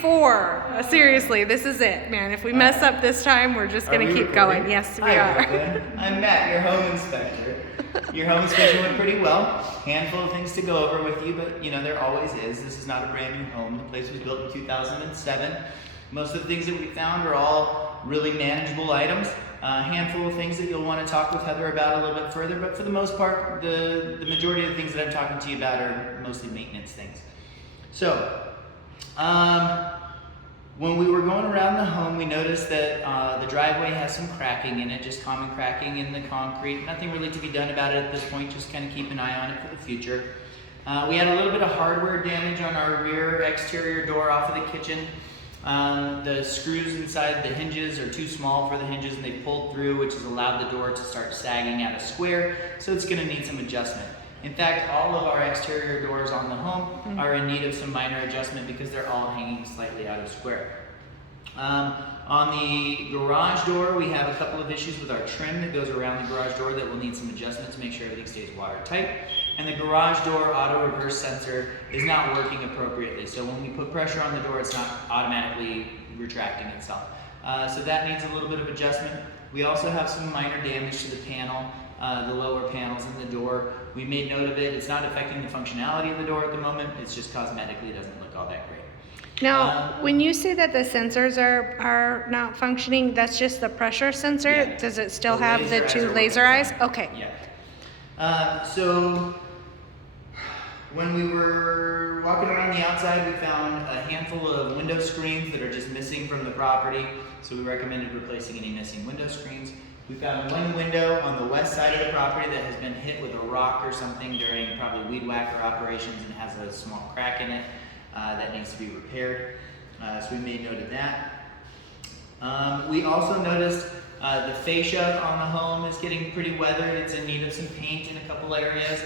4. Seriously, this is it, man. If we mess up this time, we're just going to keep going. Yes, we are. I'm Matt, your home inspector. Your home inspection went pretty well. Handful of things to go over with you, but you know, there always is. This is not a brand new home. The place was built in 2007. Most of the things that we found are all really manageable items. A handful of things that you'll want to talk with Heather about a little bit further, but for the most part, the majority of the things that I'm talking to you about are mostly maintenance things. So, when we were going around the home, we noticed that the driveway has some cracking in it, just common cracking in the concrete. Nothing really to be done about it at this point, just kind of keep an eye on it for the future. We had a little bit of hardware damage on our rear exterior door off of the kitchen. The screws inside the hinges are too small for the hinges and they pulled through, which has allowed the door to start sagging at a square, so it's going to need some adjustment. In fact, all of our exterior doors on the home are in need of some minor adjustment because they're all hanging slightly out of square. On the garage door, we have a couple of issues with our trim that goes around the garage door that will need some adjustment to make sure everything stays watertight. And the garage door auto reverse sensor is not working appropriately. So when we put pressure on the door, it's not automatically retracting itself. So that needs a little bit of adjustment. We also have some minor damage to the panel, the lower panels in the door. We made note of it. It's not affecting the functionality of the door at the moment. It's just cosmetically doesn't look all that great. Now, when you say that the sensors are not functioning, that's just the pressure sensor? Yeah. Does it still have the 2 laser eyes? Okay. Yeah. So when we were walking around the outside, we found a handful of window screens that are just missing from the property. So we recommended replacing any missing window screens. We found one window on the west side of the property that has been hit with a rock or something during probably weed whacker operations and has a small crack in it that needs to be repaired. So we made note of that. We also noticed the fascia on the home is getting pretty weathered. It's in need of some paint in a couple areas.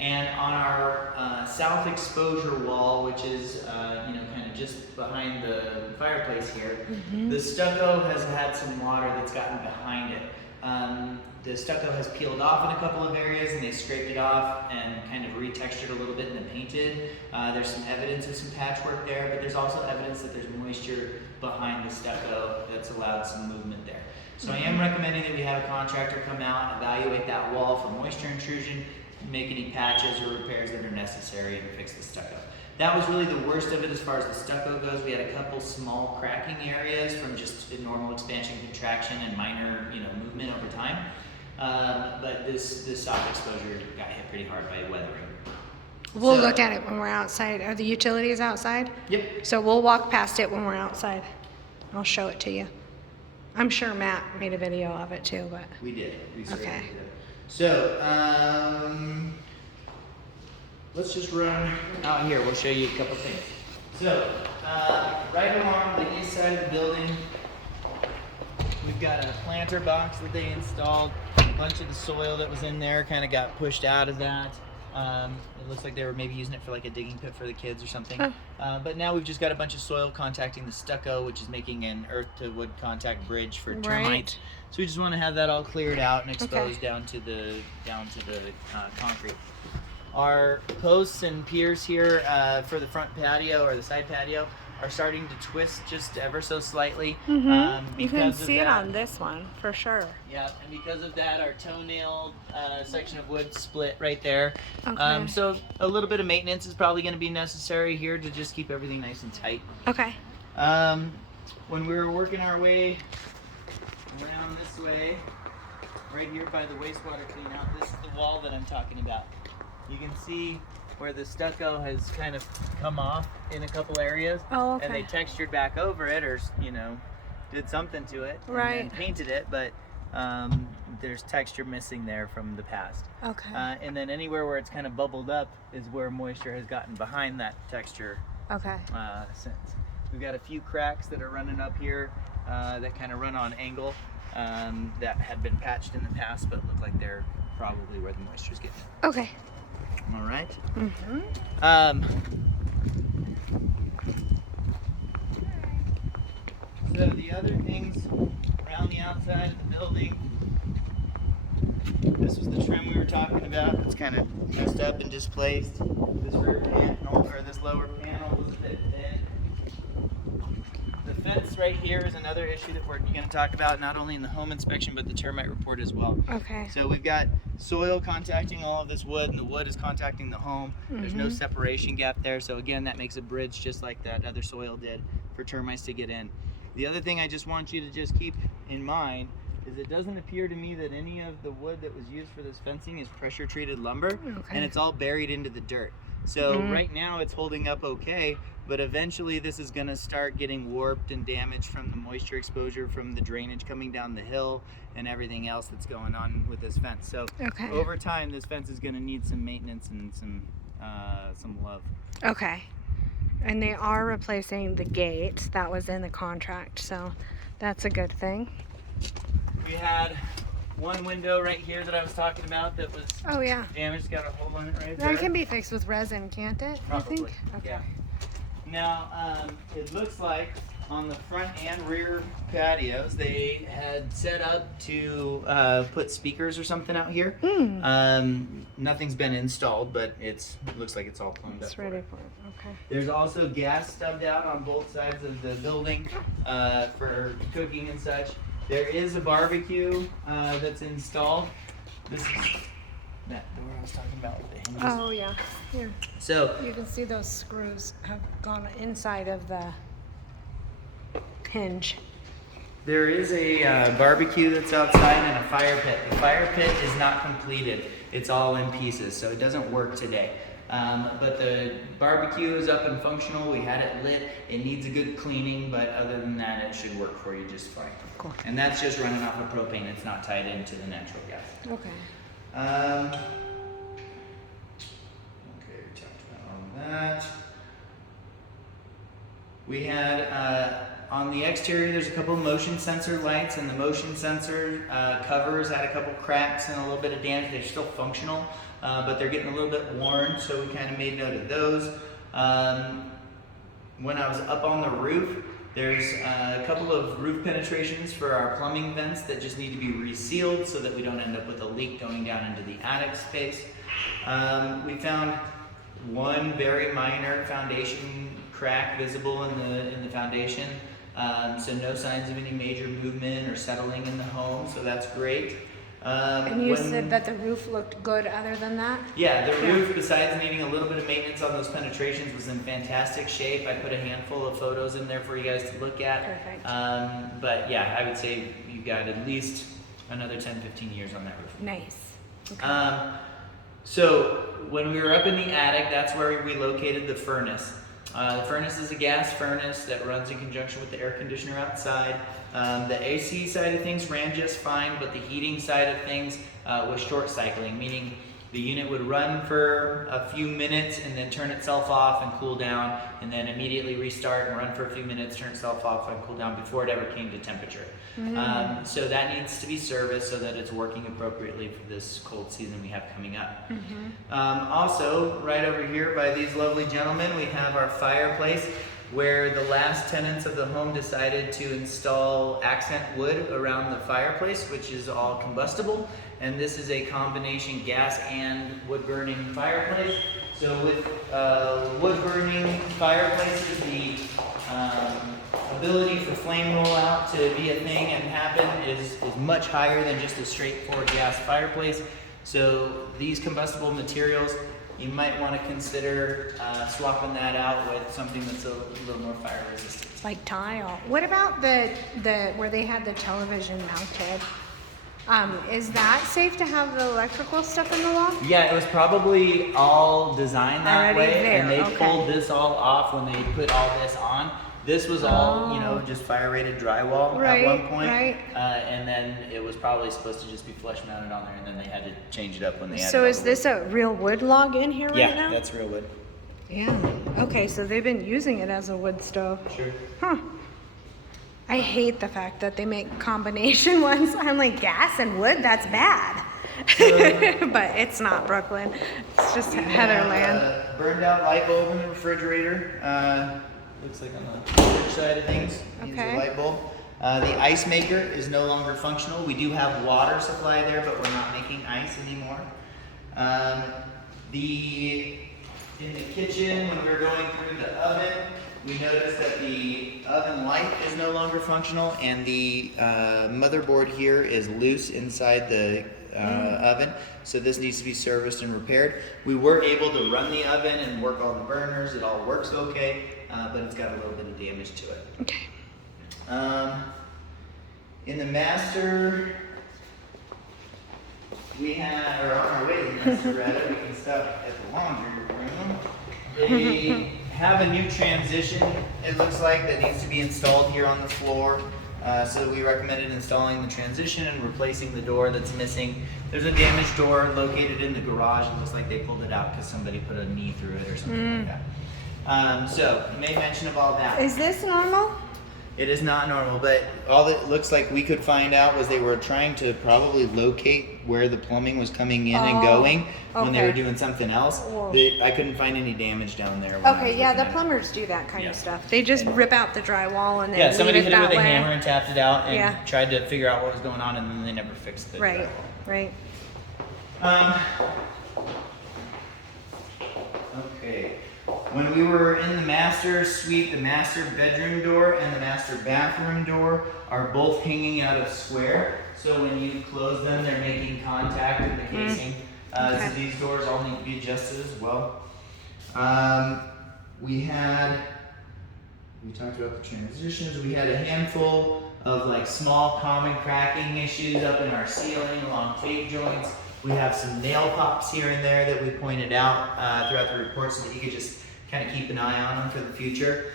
And on our south exposure wall, which is kind of just behind the fireplace here, the stucco has had some water that's gotten behind it. The stucco has peeled off in a couple of areas and they scraped it off and kind of retextured a little bit and then painted. There's some evidence of some patchwork there, but there's also evidence that there's moisture behind the stucco that's allowed some movement there. So I am recommending that we have a contractor come out, evaluate that wall for moisture intrusion, make any patches or repairs that are necessary and fix the stucco. That was really the worst of it as far as the stucco goes. We had a couple small cracking areas from just normal expansion, contraction, and minor movement over time. But this soft exposure got hit pretty hard by weathering. We'll look at it when we're outside. Are the utilities outside? Yep. So we'll walk past it when we're outside. I'll show it to you. I'm sure Matt made a video of it too, but. We did. We certainly Okay. did. So, let's just run out here. We'll show you a couple things. So, right along the east side of the building, we've got a planter box that they installed. A bunch of the soil that was in there kind of got pushed out of that. It looks like they were maybe using it for like a digging pit for the kids or something. But now we've just got a bunch of soil contacting the stucco, which is making an earth to wood contact bridge for termites. Right. So we just want to have that all cleared out and exposed down to the concrete. Our posts and piers here for the front patio or the side patio are starting to twist just ever so slightly. You can see it on this one for sure. Yeah, and because of that, our toenail section of wood split right there. Okay. So a little bit of maintenance is probably going to be necessary here to just keep everything nice and tight. Okay. When we were working our way around this way, right here by the wastewater cleanout, this is the wall that I'm talking about. You can see where the stucco has kind of come off in a couple areas. Oh, okay. And they textured back over it or, did something to it. Right. And then painted it, but there's texture missing there from the past. Okay. And then anywhere where it's kind of bubbled up is where moisture has gotten behind that texture Okay. since. We've got a few cracks that are running up here that kind of run on angle that had been patched in the past, but look like they're probably where the moisture's getting. Okay. All right. So the other things around the outside of the building, this was the trim we were talking about. It's kind of messed up and displaced. This rear panel, or this lower panel, was a bit thin. fence right here is another issue that we're going to talk about, not only in the home inspection, but the termite report as well. Okay. So we've got soil contacting all of this wood, and the wood is contacting the home. There's no separation gap there, so again, that makes a bridge just like that other soil did for termites to get in. The other thing I just want you to just keep in mind is it doesn't appear to me that any of the wood that was used for this fencing is pressure treated lumber, and it's all buried into the dirt. So right now it's holding up okay, but eventually this is going to start getting warped and damaged from the moisture exposure from the drainage coming down the hill and everything else that's going on with this fence. So over time this fence is going to need some maintenance and some love. Okay. And they are replacing the gate that was in the contract, so that's a good thing. We had one window right here that I was talking about that was damaged, got a hole in it right there. That can be fixed with resin, can't it? Probably, I think? Okay. yeah. Now, it looks like on the front and rear patios, they had set up to put speakers or something out here. Nothing's been installed, but it looks like it's all plumbed up. It's ready for it. Okay. There's also gas stubbed out on both sides of the building for cooking and such. There is a barbecue that's installed. This is that door I was talking about with the hinges. Oh yeah, here. So you can see those screws have gone inside of the hinge. there is a barbecue that's outside and a fire pit. The fire pit is not completed. It's all in pieces, so it doesn't work today. But the barbecue is up and functional. We had it lit. It needs a good cleaning, but other than that, it should work for you just fine. Cool. And that's just running off of propane. It's not tied into the natural gas. Okay. Okay, we talked about all that. We had on the exterior, there's a couple of motion sensor lights, and the motion sensor covers had a couple cracks and a little bit of damage. They're still functional, but they're getting a little bit worn, so we kind of made note of those. When I was up on the roof, there's a couple of roof penetrations for our plumbing vents that just need to be resealed so that we don't end up with a leak going down into the attic space. We found one very minor foundation crack visible in the foundation. So no signs of any major movement or settling in the home, so that's great. And you said that the roof looked good other than that? Yeah, the roof, besides needing a little bit of maintenance on those penetrations, was in fantastic shape. I put a handful of photos in there for you guys to look at. Perfect. But yeah, I would say you've got at least another 10, 15 years on that roof. Nice. Okay. So when we were up in the attic, that's where we located the furnace. The furnace is a gas furnace that runs in conjunction with the air conditioner outside. The AC side of things ran just fine, but the heating side of things was short cycling, meaning the unit would run for a few minutes and then turn itself off and cool down, and then immediately restart and run for a few minutes, turn itself off and cool down before it ever came to temperature. So that needs to be serviced so that it's working appropriately for this cold season we have coming up. Also, right over here by these lovely gentlemen, we have our fireplace, where the last tenants of the home decided to install accent wood around the fireplace, which is all combustible. And this is a combination gas and wood burning fireplace. So with wood burning fireplaces, the ability for flame rollout to be a thing and happen is much higher than just a straightforward gas fireplace. So these combustible materials, you might want to consider swapping that out with something that's a little more fire resistant. Like tile. What about the where they had the television mounted? Is that safe to have the electrical stuff in the wall? Yeah, it was probably all designed that Already way, there, and they okay. pulled this all off when they put all this on. This was all, you know, just fire-rated drywall at one point, and then it was probably supposed to just be flush mounted on there, and then they had to change it up when they added. So is this a real wood log in here right now? Yeah, that's real wood. Yeah. Okay, so they've been using it as a wood stove. Sure. Huh. I hate the fact that they make combination ones. I'm like, gas and wood? That's bad. But it's not Brooklyn. It's just Heatherland. Burned out light bulb in the refrigerator. Looks like on the fridge side of things, needs a light bulb. The ice maker is no longer functional. We do have water supply there, but we're not making ice anymore. In the kitchen, when we were going through the oven, we noticed that the oven light light is no longer functional, and the motherboard here is loose inside the oven, so this needs to be serviced and repaired. We were able to run the oven and work all the burners. It all works okay, but it's got a little bit of damage to it. Okay. In the master, we have, or on our way to the master rather, we can stop at the laundry room. They have a new transition, it looks like, that needs to be installed here on the floor. So we recommended installing the transition and replacing the door that's missing. There's a damaged door located in the garage. It looks like they pulled it out because somebody put a knee through it or something like that. So you made mention of all that. Is this normal? It is not normal, but all that looks like we could find out was they were trying to probably locate where the plumbing was coming in and going when they were doing something else. I couldn't find any damage down there. Okay, yeah, the plumbers do that kind of stuff. They just rip out the drywall and then somebody leave hit it it with that a way. hammer and tapped it out and tried to figure out what was going on, and then they never fixed the drywall. Right. Okay. When we were in the master suite, the master bedroom door and the master bathroom door are both hanging out of square. So when you close them, they're making contact with the casing. So these doors all need to be adjusted as well. We talked about the transitions. We had a handful of like small common cracking issues up in our ceiling along tape joints. We have some nail pops here and there that we pointed out throughout the report so that you could just kind of keep an eye on them for the future.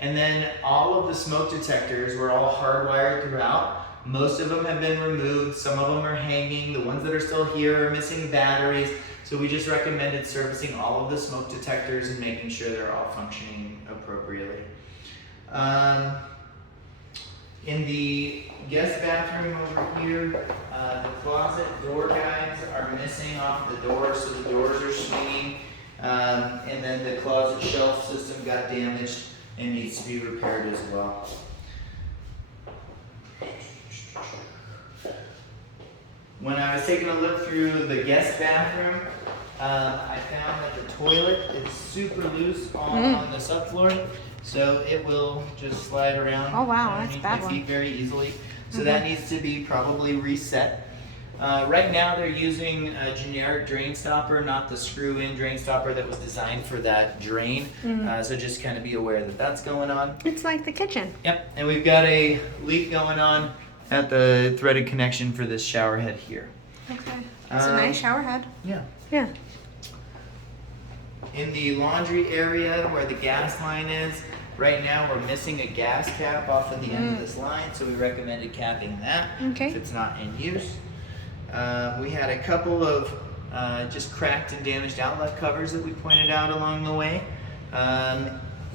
And then all of the smoke detectors were all hardwired throughout. Most of them have been removed. Some of them are hanging. The ones that are still here are missing batteries. So we just recommended servicing all of the smoke detectors and making sure they're all functioning appropriately. In the guest bathroom over here, the closet door guides are missing off the doors, so the doors are swinging. And then the closet shelf system got damaged and needs to be repaired as well. When I was taking a look through the guest bathroom, I found that the toilet is super loose on the subfloor, so it will just slide around underneath my feet very easily. So that needs to be probably reset. Right now they're using a generic drain stopper, not the screw-in drain stopper that was designed for that drain. So just kind of be aware that that's going on. It's like the kitchen. Yep, and we've got a leak going on at the threaded connection for this shower head here. Okay, it's a nice shower head. Yeah. In the laundry area where the gas line is, right now we're missing a gas cap off of the end of this line, so we recommended capping that if it's not in use. We had a couple of just cracked and damaged outlet covers that we pointed out along the way.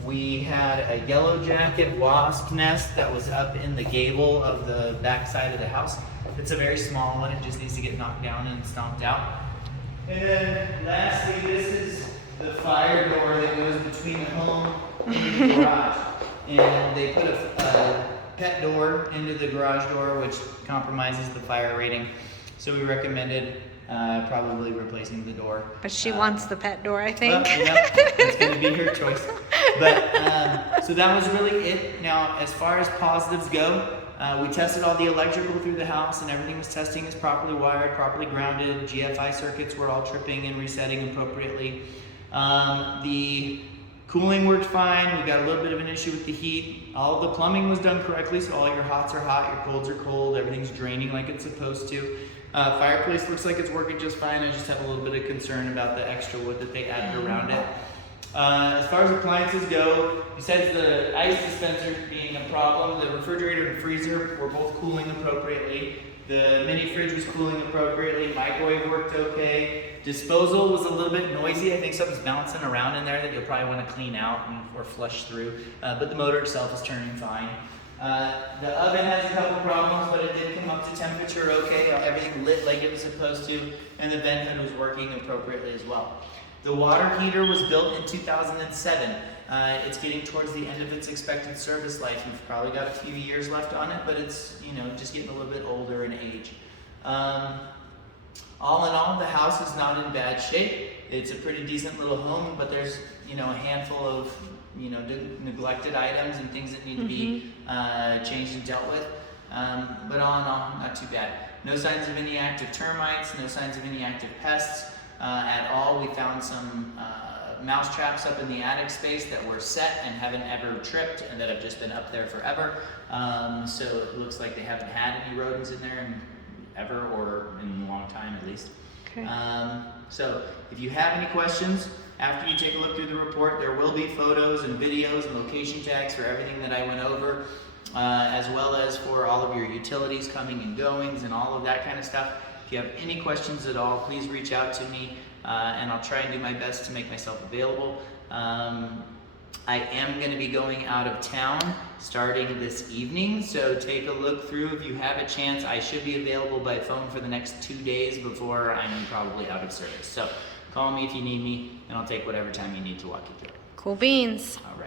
We had a yellow jacket wasp nest that was up in the gable of the back side of the house. It's a very small one, it just needs to get knocked down and stomped out. And then lastly, this is the fire door that goes between the home and the garage. And they put a pet door into the garage door, which compromises the fire rating. So we recommended probably replacing the door. But she wants the pet door, I think. Well, it's going to be her choice. But so that was really it. Now, as far as positives go, we tested all the electrical through the house, and everything was testing as properly wired, properly grounded. GFI circuits were all tripping and resetting appropriately. The cooling worked fine. We got a little bit of an issue with the heat. All of the plumbing was done correctly, so all your hots are hot, your colds are cold, everything's draining like it's supposed to. Fireplace looks like it's working just fine. I just have a little bit of concern about the extra wood that they added around it. As far as appliances go, besides the ice dispenser being a problem, the refrigerator and freezer were both cooling appropriately. The mini fridge was cooling appropriately. Microwave worked okay. Disposal was a little bit noisy. I think something's bouncing around in there that you'll probably want to clean out or flush through. But the motor itself is turning fine. The oven has a couple problems, but it did come up to temperature okay. Everything lit like it was supposed to, and the vent hood was working appropriately as well. The water heater was built in 2007. It's getting towards the end of its expected service life. You've probably got a few years left on it, but it's just getting a little bit older in age. All in all, the house is not in bad shape. It's a pretty decent little home, but there's a handful of neglected items and things that need to be changed and dealt with. But all in all, not too bad. No signs of any active termites, no signs of any active pests at all. We found some mouse traps up in the attic space that were set and haven't ever tripped and that have just been up there forever. So it looks like they haven't had any rodents in there ever, or in a long time at least. Okay. So if you have any questions, after you take a look through the report, there will be photos and videos and location tags for everything that I went over, as well as for all of your utilities coming and goings and all of that kind of stuff. If you have any questions at all, please reach out to me, and I'll try and do my best to make myself available. I am going to be going out of town starting this evening, so take a look through if you have a chance. I should be available by phone for the next 2 days before I'm probably out of service. So call me if you need me, and I'll take whatever time you need to walk you through. Cool beans. All right.